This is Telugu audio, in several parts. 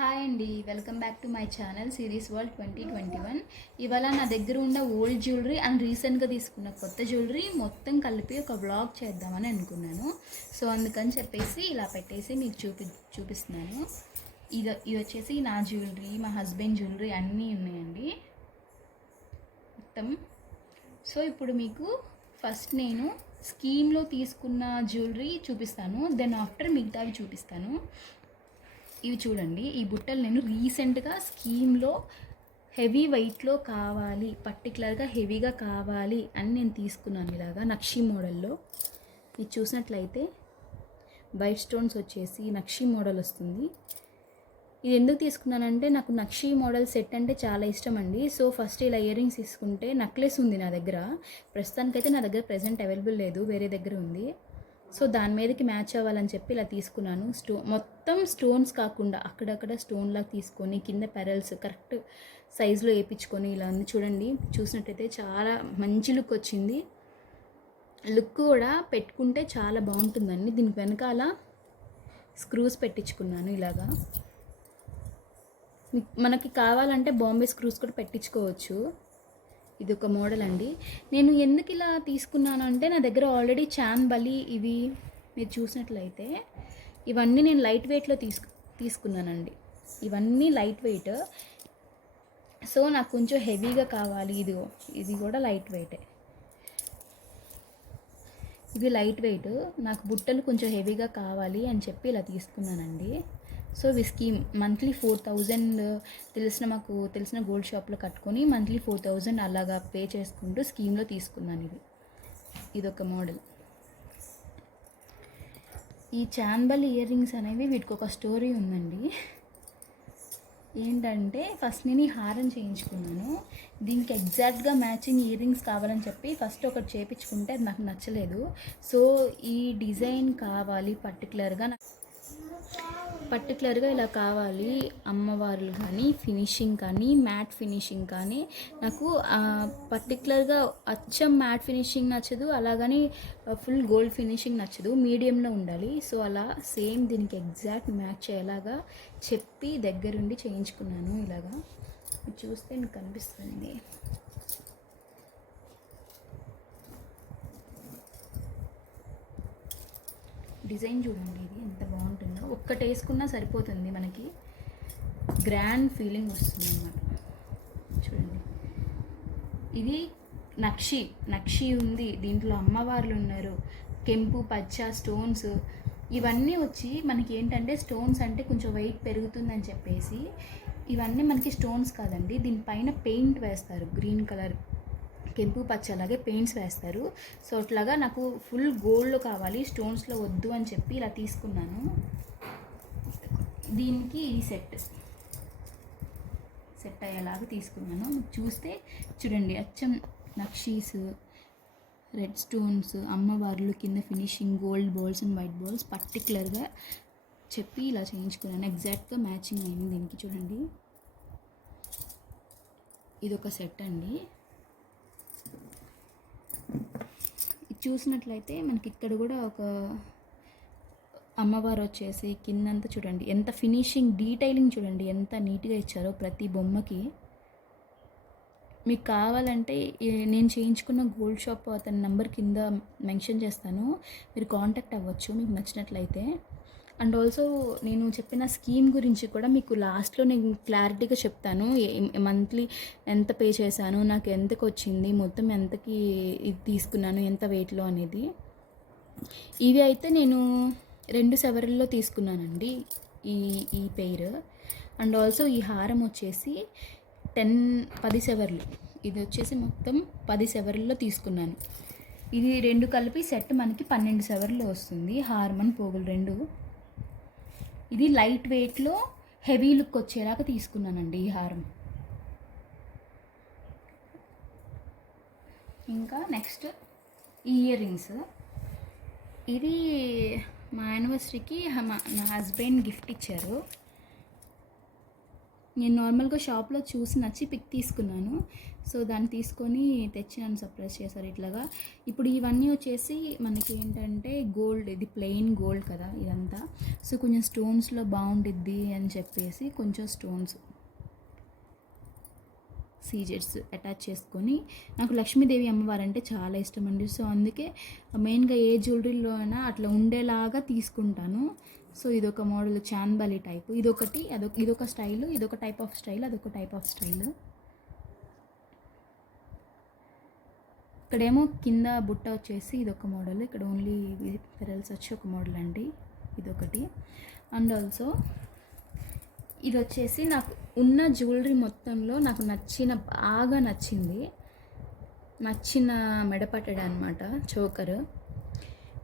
హాయ్ అండి, welcome back to my channel series world 2021. ఇవాళ నా దగ్గర ఉన్న ఓల్డ్ జ్యువెలరీ అండ్ రీసెంట్గా తీసుకున్న కొత్త జ్యువెలరీ మొత్తం కలిపి ఒక వ్లాగ్ చేద్దామని అనుకున్నాను. సో అందుకని చెప్పేసి ఇలా పెట్టేసి మీకు చూపిస్తున్నాను. ఇది వచ్చేసి నా జ్యువెలరీ, మా హస్బెండ్ జ్యువెలరీ అన్నీ ఉన్నాయండి మొత్తం. సో ఇప్పుడు మీకు ఫస్ట్ నేను స్కీమ్లో తీసుకున్న జ్యువెలరీ చూపిస్తాను, దెన్ ఆఫ్టర్ మిగతావి చూపిస్తాను. ఇవి చూడండి, ఈ బుట్టలు నేను రీసెంట్గా స్కీమ్లో హెవీ వెయిట్లో కావాలి, పర్టికులర్గా హెవీగా కావాలి అని నేను తీసుకున్నాను. ఇలాగా నక్షి మోడల్లో ఇది చూసినట్లయితే వైట్ స్టోన్స్ వచ్చేసి నక్షి మోడల్ వస్తుంది. ఇది ఎందుకు తీసుకున్నానంటే నాకు నక్షి మోడల్ సెట్ అంటే చాలా ఇష్టం అండి. సో ఫస్ట్ ఇలా ఇయర్ రింగ్స్ తీసుకుంటే, నెక్లెస్ ఉంది నా దగ్గర, ప్రస్తుతానికైతే నా దగ్గర ప్రెజెంట్ అవైలబుల్ లేదు, వేరే దగ్గర ఉంది. సో దాని మీదకి మ్యాచ్ అవ్వాలని చెప్పి ఇలా తీసుకున్నాను. మొత్తం స్టోన్స్ కాకుండా అక్కడక్కడ స్టోన్లాగా తీసుకొని కింద పెరల్స్ కరెక్ట్ సైజులో వేయించుకొని ఇలా ఉంది. చూడండి, చూసినట్టయితే చాలా మంచి లుక్ వచ్చింది. లుక్ కూడా పెట్టుకుంటే చాలా బాగుంటుందండి. దీనికి వెనకాల స్క్రూస్ పెట్టించుకున్నాను ఇలాగా. మనకి కావాలంటే బాంబే స్క్రూస్ కూడా పెట్టించుకోవచ్చు. ఇది ఒక మోడల్ అండి. నేను ఎందుకు ఇలా తీసుకున్నాను అంటే, నా దగ్గర ఆల్రెడీ చాన్ బలి ఇవి మీరు చూసినట్లయితే ఇవన్నీ నేను లైట్ వెయిట్లో తీసుకున్నానండి. ఇవన్నీ లైట్ వెయిట్. సో నాకు కొంచెం హెవీగా కావాలి. ఇది కూడా లైట్ వెయిటే. ఇది లైట్ వెయిట్, నాకు బుట్టలు కొంచెం హెవీగా కావాలి అని చెప్పి ఇలా తీసుకున్నానండి. సో ఈ స్కీమ్ మంత్లీ 4000 మాకు తెలిసిన గోల్డ్ షాప్లో కట్టుకొని మంత్లీ 4000 అలాగా పే చేసుకుంటూ స్కీమ్లో తీసుకున్నాను. ఇదొక మోడల్. ఈ చాన్బల్ ఇయర్ రింగ్స్ అనేవి వీటికి ఒక స్టోరీ ఉందండి. ఏంటంటే ఫస్ట్ నేను ఈ హారం చేయించుకున్నాను. దీనికి ఎగ్జాక్ట్గా మ్యాచింగ్ ఇయర్ రింగ్స్ కావాలని చెప్పి ఫస్ట్ ఒకటి చేయించుకుంటే అది నాకు నచ్చలేదు. సో ఈ డిజైన్ కావాలి పర్టికులర్గా ఇలా కావాలి, అమ్మవార్లు కానీ ఫినిషింగ్ కానీ మ్యాట్ ఫినిషింగ్ కానీ. నాకు పర్టికులర్గా అచ్చం మ్యాట్ ఫినిషింగ్ నచ్చదు, అలాగని ఫుల్ గోల్డ్ ఫినిషింగ్ నచ్చదు, మీడియంలో ఉండాలి. సో అలా సేమ్ దీనికి ఎగ్జాక్ట్ మ్యాచ్ అయ్యేలాగా చెప్పి దగ్గరుండి చేయించుకున్నాను. ఇలాగా చూస్తే మీకు కనిపిస్తుంది. డిజైన్ చూడండి, ఇది ఎంత బాగుంటుందో. ఒక్కటి వేసుకున్నా సరిపోతుంది, మనకి గ్రాండ్ ఫీలింగ్ వస్తుంది అన్నమాట. చూడండి, ఇది నక్షి ఉంది, దీంట్లో అమ్మవార్లు ఉన్నారు, కెంపు పచ్చ స్టోన్స్ ఇవన్నీ వచ్చి మనకి ఏంటంటే స్టోన్స్ అంటే కొంచెం వెయిట్ పెరుగుతుందని చెప్పేసి ఇవన్నీ మనకి స్టోన్స్ కాదండి, దీనిపైన పెయింట్ వేస్తారు, గ్రీన్ కలర్ కెంపు పచ్చ అలాగే పెయింట్స్ వేస్తారు. సో అట్లాగా నాకు ఫుల్ గోల్డ్లో కావాలి, స్టోన్స్లో వద్దు అని చెప్పి ఇలా తీసుకున్నాను. దీనికి ఈ సెట్ అయ్యేలాగా తీసుకున్నాను. చూస్తే చూడండి, అచ్చం నక్షీస్, రెడ్ స్టోన్స్, అమ్మవార్లు, కింద finishing gold balls and white balls పర్టికులర్గా చెప్పి ఇలా చేయించుకున్నాను. ఎగ్జాక్ట్గా మ్యాచింగ్ అయింది దీనికి. చూడండి, ఇదొక సెట్ అండి. చూసినట్లయితే మనకి ఇక్కడ కూడా ఒక అమ్మవారు వచ్చేసి కిందంతా చూడండి ఎంత ఫినిషింగ్, డీటెయిలింగ్ చూడండి ఎంత నీట్గా ఇచ్చారో ప్రతి బొమ్మకి. మీకు కావాలంటే నేను చేయించుకున్న గోల్డ్ షాప్ అతని నెంబర్ కింద మెన్షన్ చేస్తాను, మీరు కాంటాక్ట్ అవ్వచ్చు మీకు నచ్చినట్లయితే. అండ్ ఆల్సో నేను చెప్పిన స్కీమ్ గురించి కూడా మీకు లాస్ట్లో నేను క్లారిటీగా చెప్తాను. మంత్లీ ఎంత పే చేశాను, నాకు ఎంతకు వచ్చింది, మొత్తం ఎంతకి ఇది తీసుకున్నాను, ఎంత వెయిట్లో అనేది. ఇవి అయితే నేను 2 సవరల్లో తీసుకున్నానండి ఈ పెయిర్. అండ్ ఆల్సో ఈ హారం వచ్చేసి 10 సవర్లు. ఇది వచ్చేసి మొత్తం 10 సవర్లలో తీసుకున్నాను. ఇది 2 కలిపి సెట్ మనకి 12 సవర్లు వస్తుంది, హారం పోగులు 2. ఇది లైట్ వెయిట్లో హెవీ లుక్ వచ్చేలాగా తీసుకున్నానండి ఈ హారం. ఇంకా నెక్స్ట్ ఇయర్ రింగ్స్. ఇది మా యానివర్సరీకి నా హస్బెండ్ గిఫ్ట్ ఇచ్చారు. నేను నార్మల్గా షాప్లో చూసి నచ్చి పిక్ తీసుకున్నాను. సో దాన్ని తీసుకొని తెచ్చి నన్ను సర్ప్రైజ్ చేశారు ఇట్లాగా. ఇప్పుడు ఇవన్నీ వచ్చేసి మనకి ఏంటంటే గోల్డ్, ఇది ప్లెయిన్ గోల్డ్ కదా ఇదంతా. సో కొంచెం స్టోన్స్లో బాగుండిద్ది అని చెప్పేసి కొంచెం స్టోన్స్ సీజెట్స్ అటాచ్ చేసుకొని, నాకు లక్ష్మీదేవి అమ్మవారు అంటే చాలా ఇష్టం అండి. సో అందుకే మెయిన్గా ఏ జ్యువెలరీలో అయినా అట్లా ఉండేలాగా తీసుకుంటాను. సో ఇదొక మోడల్ చాన్బాలి టైప్, ఇదొక స్టైల్, ఇదొక టైప్ ఆఫ్ స్టైల్, అదొక టైప్ ఆఫ్ స్టైల్. ఇక్కడేమో కింద బుట్ట వచ్చేసి ఇదొక మోడల్, ఇక్కడ ఓన్లీ పెరల్స్ వచ్చి ఒక మోడల్ అండి, ఇదొకటి. అండ్ ఆల్సో ఇది వచ్చేసి నాకు ఉన్న జ్యువెలరీ మొత్తంలో నాకు బాగా నచ్చిన మెడపట్టెడు అనమాట, చోకర్.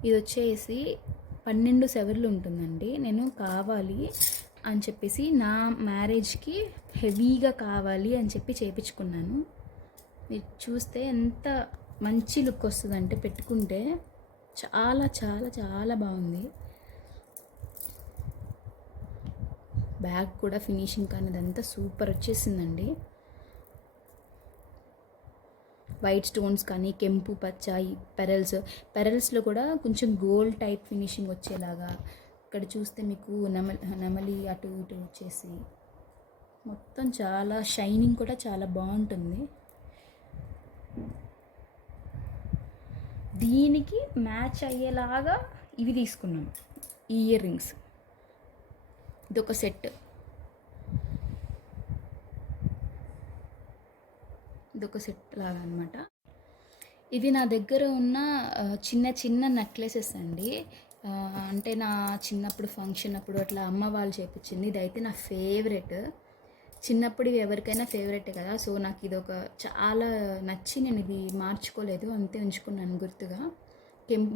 ఇది వచ్చేసి 12 సెవర్లు ఉంటుందండి. నేను కావాలి అని చెప్పేసి నా మ్యారేజ్కి హెవీగా కావాలి అని చెప్పి చేయించుకున్నాను. మీరు చూస్తే ఎంత మంచి లుక్ వస్తుందంటే పెట్టుకుంటే చాలా చాలా చాలా బాగుంది. బ్యాగ్ కూడా ఫినిషింగ్ కానీ అదంతా సూపర్ వచ్చేసిందండి. వైట్ స్టోన్స్ కానీ కెంపు పచ్చ, ఈ పెరల్స్లో కూడా కొంచెం గోల్డ్ టైప్ ఫినిషింగ్ వచ్చేలాగా. ఇక్కడ చూస్తే మీకు నెమలి అటు ఇటు వచ్చేసి మొత్తం చాలా షైనింగ్ కూడా చాలా బాగుంటుంది. దీనికి మ్యాచ్ అయ్యేలాగా ఇవి తీసుకున్నాను, ఈ ఇయర్ రింగ్స్. ఇదొక సెట్, లాగా అనమాట. ఇవి నా దగ్గర ఉన్న చిన్న నెక్లెసెస్ అండి. అంటే నా చిన్నప్పుడు ఫంక్షన్ అప్పుడు అట్లా అమ్మ వాళ్ళు చేపించింది. ఇదైతే నా ఫేవరెట్. చిన్నప్పుడు ఇవి ఎవరికైనా ఫేవరెట్ కదా. సో నాకు ఇది చాలా నచ్చి నేను ఇది మార్చుకోలేదు, అంతే ఉంచుకున్నాను గుర్తుగా.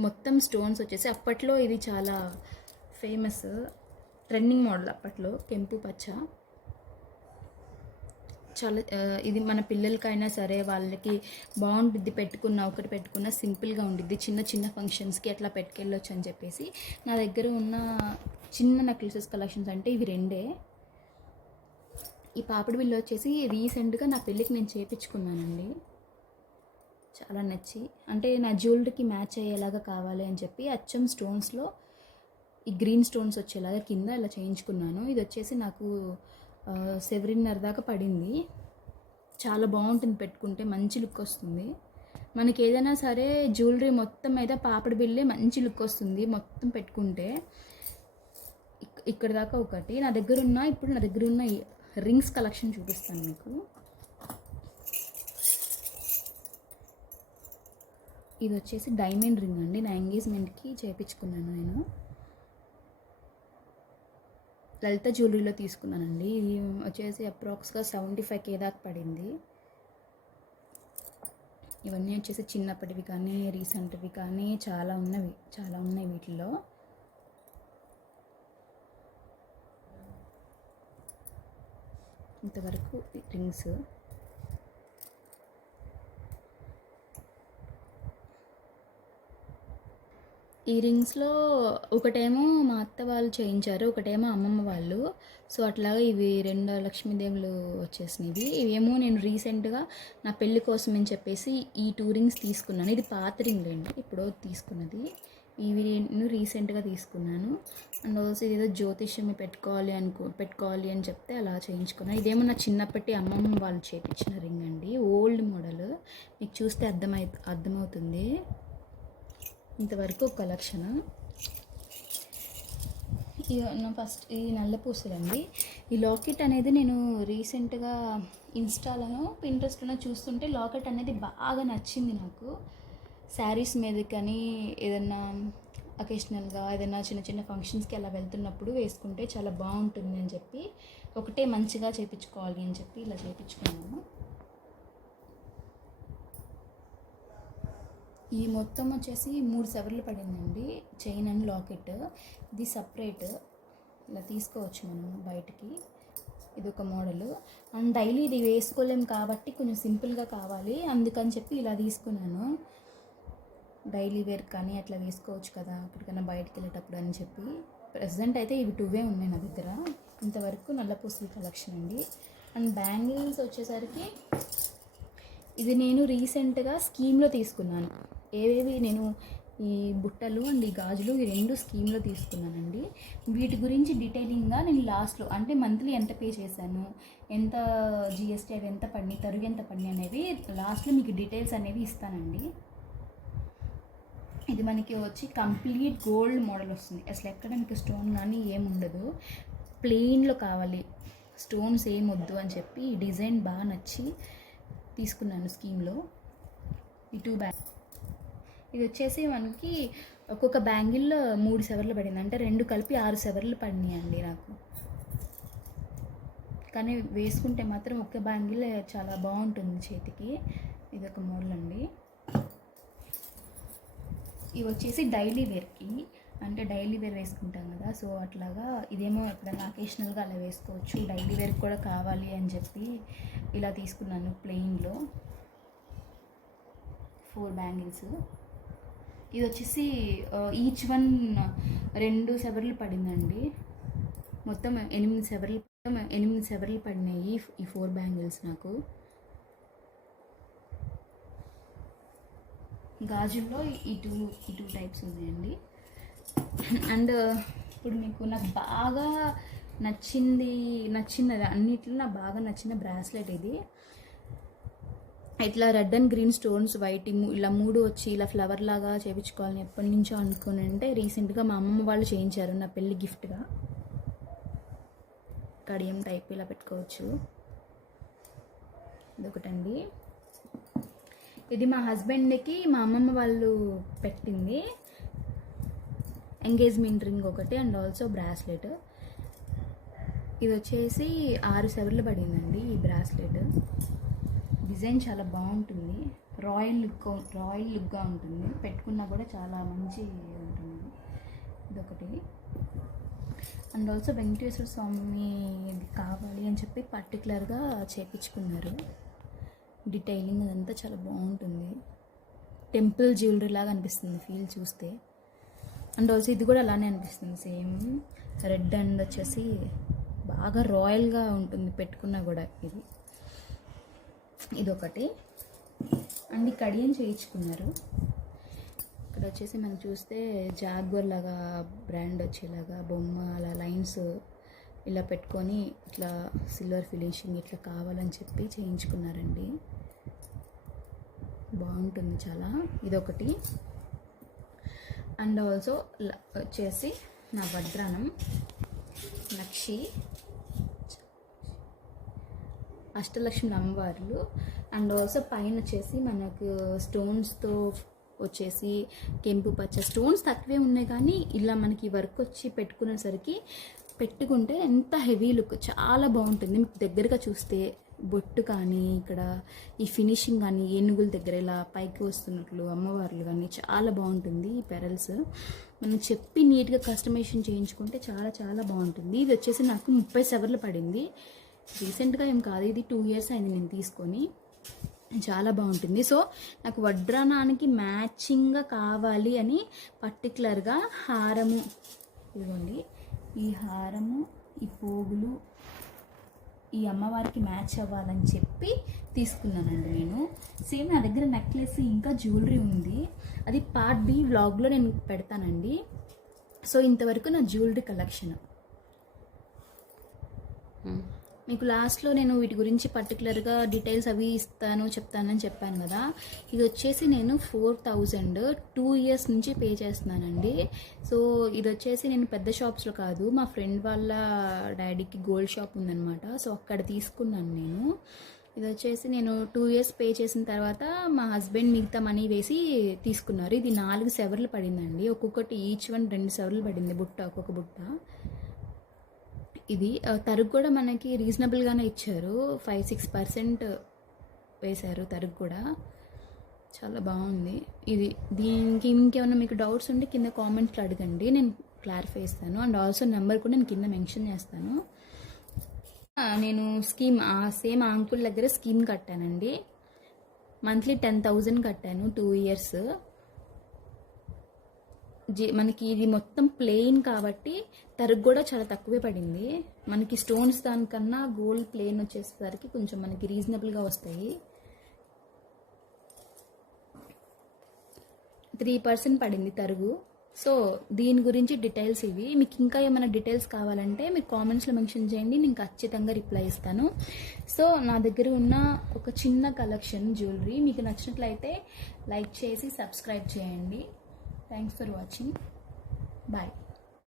మొత్తం స్టోన్స్ వచ్చేసి అప్పట్లో ఇది చాలా ఫేమస్, ట్రెండింగ్ మోడల్ అప్పట్లో, కెంపు పచ్చ. చాలా ఇది మన పిల్లలకైనా సరే వాళ్ళకి బాగుంటుంది, పెట్టుకున్న సింపుల్గా ఉండిద్ది. చిన్న ఫంక్షన్స్కి అట్లా పెట్టుకెళ్ళొచ్చు అని చెప్పేసి నా దగ్గర ఉన్న చిన్న నెక్లెసెస్ కలెక్షన్స్ అంటే ఇవి రెండే. ఈ పాపిడి బిల్ల వచ్చేసి రీసెంట్గా నా పెళ్ళికి నేను చేయించుకున్నానండి. చాలా నచ్చి, అంటే నా జ్యువెలరీకి మ్యాచ్ అయ్యేలాగా కావాలి అని చెప్పి అచ్చం స్టోన్స్లో ఈ గ్రీన్ స్టోన్స్ వచ్చేలాగా కింద ఇలా చేయించుకున్నాను. ఇది వచ్చేసి నాకు 7.5 దాకా పడింది. చాలా బాగుంటుంది పెట్టుకుంటే, మంచి లుక్ వస్తుంది. మనకి ఏదైనా సరే జ్యువెలరీ మొత్తం మీద పాపిడి బిల్లే మంచి లుక్ వస్తుంది మొత్తం పెట్టుకుంటే. ఇక్కడ దాకా ఒకటి ఇప్పుడు నా దగ్గర ఉన్న రింగ్స్ కలెక్షన్ చూపిస్తాను మీకు. ఇది వచ్చేసి డైమండ్ రింగ్ అండి, నా ఎంగేజ్మెంట్కి చేయించుకున్నాను నేను. లలిత జ్యువెలరీలో తీసుకున్నానండి. ఇది వచ్చేసి అప్రాక్స్గా 75K దాకా పడింది. ఇవన్నీ వచ్చేసి చిన్నప్పటివి కానీ రీసెంట్వి కానీ చాలా ఉన్నాయి వీటిల్లో. ఇంతవరకు రింగ్స్. ఈ రింగ్స్లో ఒకటేమో మా అత్త వాళ్ళు చేయించారు, ఒకటేమో అమ్మమ్మ వాళ్ళు. సో అట్లాగా ఇవి 2 లక్ష్మీదేవులు వచ్చేసినవి. ఇవేమో నేను రీసెంట్గా నా పెళ్ళి కోసం అని చెప్పేసి ఈ 2 రింగ్స్ తీసుకున్నాను. ఇది పాత రింగ్ అండి, ఇప్పుడు తీసుకున్నది. ఇవి నేను రీసెంట్గా తీసుకున్నాను. అండ్ ఆల్సో ఇదేదో జ్యోతిష్యం పెట్టుకోవాలి అని చెప్తే అలా చేయించుకున్నాను. ఇదేమో నా చిన్నప్పటి అమ్మమ్మ వాళ్ళు చేయించిన రింగ్ అండి, ఓల్డ్ మోడల్. మీకు చూస్తే అర్థమవుతుంది. ఇంతవరకు ఒక కలెక్షన్. ఫస్ట్ ఈ నల్ల పూసలండి. ఈ లాకెట్ అనేది నేను రీసెంట్గా ఇన్స్టాలోనో పింట్రెస్ట్లోనో చూస్తుంటే లాకెట్ అనేది బాగా నచ్చింది నాకు. శారీస్ మీద కానీ ఏదన్నా అకేషనల్గా ఏదైనా చిన్న ఫంక్షన్స్కి అలా వెళ్తున్నప్పుడు వేసుకుంటే చాలా బాగుంటుంది అని చెప్పి, ఒకటే మంచిగా చేయించుకోవాలి అని చెప్పి ఇలా చేయించుకున్నాను. ఈ మొత్తం వచ్చేసి 3 సెవర్లు పడిందండి, చైన్ అండ్ లాకెట్. ఇది సపరేట్, ఇలా తీసుకోవచ్చు మనం బయటికి. ఇది ఒక మోడల్. అండ్ డైలీ ఇది వేసుకోలేము కాబట్టి కొంచెం సింపుల్గా కావాలి, అందుకని చెప్పి ఇలా తీసుకున్నాను. డైలీ వేర్ కానీ అట్లా వేసుకోవచ్చు కదా ఎక్కడికైనా బయటికి వెళ్ళేటప్పుడు అని చెప్పి. ప్రెసెంట్ అయితే ఇవి 2 ఉన్నాయి నా దగ్గర. ఇంతవరకు నల్ల పూసల కలెక్షన్ అండి. అండ్ బ్యాంగిల్స్ వచ్చేసరికి ఇది నేను రీసెంట్గా స్కీమ్లో తీసుకున్నాను. ఏవేవి నేను ఈ బుట్టలు అండ్ ఈ గాజులు ఈ 2 స్కీమ్లో తీసుకున్నానండి. వీటి గురించి డీటెయిలింగ్గా నేను లాస్ట్లో అంటే మంత్లీ ఎంత పే చేశాను, ఎంత జిఎస్టీ అవి ఎంత పడినాయి, తరుగు ఎంత పడినాయి అనేవి లాస్ట్లో మీకు డీటెయిల్స్ అనేవి ఇస్తానండి. ఇది మనకి వచ్చి కంప్లీట్ గోల్డ్ మోడల్ వస్తుంది. అసలు ఎక్కడ మీకు స్టోన్ కానీ ఏముండదు, ప్లెయిన్లో కావాలి, స్టోన్స్ ఏం వద్దు అని చెప్పి ఈ డిజైన్ బాగా నచ్చి తీసుకున్నాను స్కీమ్లో. ఈ 2 ఇది వచ్చేసి మనకి ఒక్కొక్క బ్యాంగిల్లో 3 సవర్లు పడింది, అంటే 2 కలిపి 6 సవర్లు పడినాయి అండి నాకు. కానీ వేసుకుంటే మాత్రం ఒక్క బ్యాంగిల్ చాలా బాగుంటుంది చేతికి. ఇది ఒక మోడల్ అండి. ఇవి వచ్చేసి డైలీ వేర్కి, అంటే డైలీ వేర్ వేసుకుంటాం కదా, సో అట్లాగా ఇదేమో ఎప్పుడైనా అకేషనల్గా అలా వేసుకోవచ్చు, డైలీ వేర్ కూడా కావాలి అని చెప్పి ఇలా తీసుకున్నాను ప్లెయిన్లో 4 బ్యాంగిల్స్. ఇది వచ్చేసి ఈచ్ వన్ 2 సవర్లు పడిందండి. మొత్తం 8 సవర్లు పడినాయి ఈ 4 బ్యాంగిల్స్ నాకు. గాజుల్లో ఈ టూ టైప్స్ ఉన్నాయండి. అండ్ ఇప్పుడు మీకు నాకు బాగా నచ్చినది అన్నిట్లో నాకు బాగా నచ్చిన బ్రాస్లెట్ ఇది. ఇట్లా red and green stones white ఇలా 3 వచ్చి ఇలా ఫ్లవర్ లాగా చేయించుకోవాలని ఎప్పటి నుంచో అనుకుని అంటే రీసెంట్గా మా అమ్మమ్మ వాళ్ళు చేయించారు నా పెళ్ళి గిఫ్ట్గా. కడియం టైప్ ఇలా పెట్టుకోవచ్చు. ఇదొకటండి. ఇది మా హస్బెండ్కి మా అమ్మమ్మ వాళ్ళు పెట్టింది ఎంగేజ్మెంట్ రింగ్ ఒకటి అండ్ ఆల్సో బ్రాస్లెట్. ఇది వచ్చేసి 6 సవర్లు పడిందండి ఈ బ్రాస్లెట్. డిజైన్ చాలా బాగుంటుంది, రాయల్ లుక్గా ఉంటుంది, పెట్టుకున్నా కూడా చాలా మంచి ఉంటుంది. ఇదొకటి. అండ్ ఆల్సో వెంకటేశ్వర స్వామి ఇది కావాలి అని చెప్పి పర్టికులర్గా చేయించుకున్నారు. డీటెయిలింగ్ అదంతా చాలా బాగుంటుంది, టెంపుల్ జ్యువెలరీ లాగా అనిపిస్తుంది ఫీల్ చూస్తే. అండ్ ఆల్సో ఇది కూడా అలానే అనిపిస్తుంది, సేమ్ రెడ్ అండ్ వచ్చేసి బాగా రాయల్గా ఉంటుంది పెట్టుకున్నా కూడా. ఇదొకటి. అండ్ ఈ కడియం చేయించుకున్నారు. ఇక్కడ వచ్చేసి మనం చూస్తే జాగ్వర్ లాగా బ్రాండ్ వచ్చేలాగా బొమ్మ అలా లైన్స్ ఇలా పెట్టుకొని ఇట్లా సిల్వర్ ఫినిషింగ్ ఇట్లా కావాలని చెప్పి చేయించుకున్నారండి. బాగుంటుంది చాలా. ఇదొకటి. అండ్ ఆల్సో వచ్చేసి నా వడ్రానం నక్షి అష్టలక్ష్మి అమ్మవార్లు. అండ్ ఆల్సో పైన వచ్చేసి మనకు స్టోన్స్తో వచ్చేసి కెంపు పచ్చ స్టోన్స్ తక్కువే ఉన్నాయి, కానీ ఇలా మనకి వర్క్ వచ్చి పెట్టుకునేసరికి పెట్టుకుంటే ఎంత హెవీ లుక్ చాలా బాగుంటుంది. మీకు దగ్గరగా చూస్తే బొట్టు కానీ ఇక్కడ ఈ ఫినిషింగ్ కానీ ఏనుగుల దగ్గర ఇలా పైకి వస్తున్నట్లు అమ్మవార్లు కానీ చాలా బాగుంటుంది. ఈ పెరల్స్ మనం చెప్పి నీట్గా కస్టమైజేషన్ చేయించుకుంటే చాలా చాలా బాగుంటుంది. ఇది వచ్చేసి నాకు 30 సవర్లు పడింది. రీసెంట్గా ఏం కాదు, ఇది 2 ఇయర్స్ అయింది నేను తీసుకొని. చాలా బాగుంటుంది. సో నాకు వడ్రానానికి మ్యాచింగ్గా కావాలి అని పర్టికులర్గా హారము, ఇదిగోండి ఈ హారము, ఈ పోగులు ఈ అమ్మవారికి మ్యాచ్ అవ్వాలని చెప్పి తీసుకున్నానండి నేను. సేమ్ నా దగ్గర నెక్లెస్ ఇంకా జ్యువెలరీ ఉంది, అది పార్ట్ బి వ్లాగ్లో నేను పెడతానండి. సో ఇంతవరకు నా జ్యువెలరీ కలెక్షన్. మీకు లాస్ట్లో నేను వీటి గురించి పర్టికులర్గా డీటెయిల్స్ అవి చెప్తానని చెప్పాను కదా. ఇది వచ్చేసి నేను 4000 2 ఇయర్స్ నుంచి పే చేస్తున్నానండి. సో ఇది వచ్చేసి నేను పెద్ద షాప్స్లో కాదు, మా ఫ్రెండ్ వాళ్ళ డాడీకి గోల్డ్ షాప్ ఉందన్నమాట, సో అక్కడ తీసుకున్నాను నేను. ఇది వచ్చేసి నేను 2 ఇయర్స్ పే చేసిన తర్వాత మా హస్బెండ్ మిగతా మనీ వేసి తీసుకున్నారు. ఇది 4 సవర్లు పడిందండి, ఒక్కొక్కటి ఈచ్ వన్ 2 సవర్లు పడింది బుట్ట, ఒక్కొక్క బుట్ట. ఇది తరుగు కూడా మనకి రీజనబుల్గానే ఇచ్చారు, 5-6% వేశారు తరుగు కూడా. చాలా బాగుంది ఇది. దీనికి ఇంకేమైనా మీకు డౌట్స్ ఉంటే కింద కామెంట్స్లో అడగండి, నేను క్లారిఫై ఇస్తాను. అండ్ ఆల్సో నెంబర్ కూడా నేను కింద మెన్షన్ చేస్తాను. నేను స్కీమ్ సేమ్ అంకుల్ దగ్గర స్కీమ్ కట్టానండి. మంత్లీ 10,000 కట్టాను 2 ఇయర్స్. మనకి ఇది మొత్తం ప్లెయిన్ కాబట్టి తరుగు కూడా చాలా తక్కువే పడింది. మనకి స్టోన్స్ దానికన్నా గోల్డ్ ప్లెయిన్ వచ్చేసరికి కొంచెం మనకి రీజనబుల్గా వస్తాయి. 3% పడింది తరుగు. సో దీని గురించి డీటెయిల్స్ ఇవి. మీకు ఇంకా ఏమైనా డీటెయిల్స్ కావాలంటే మీరు కామెంట్స్లో మెన్షన్ చేయండి, నేను ఖచ్చితంగా రిప్లై ఇస్తాను. సో నా దగ్గర ఉన్న ఒక చిన్న కలెక్షన్ జ్యువెలరీ మీకు నచ్చినట్లయితే లైక్ చేసి సబ్స్క్రైబ్ చేయండి. Thanks for watching. బాయ్.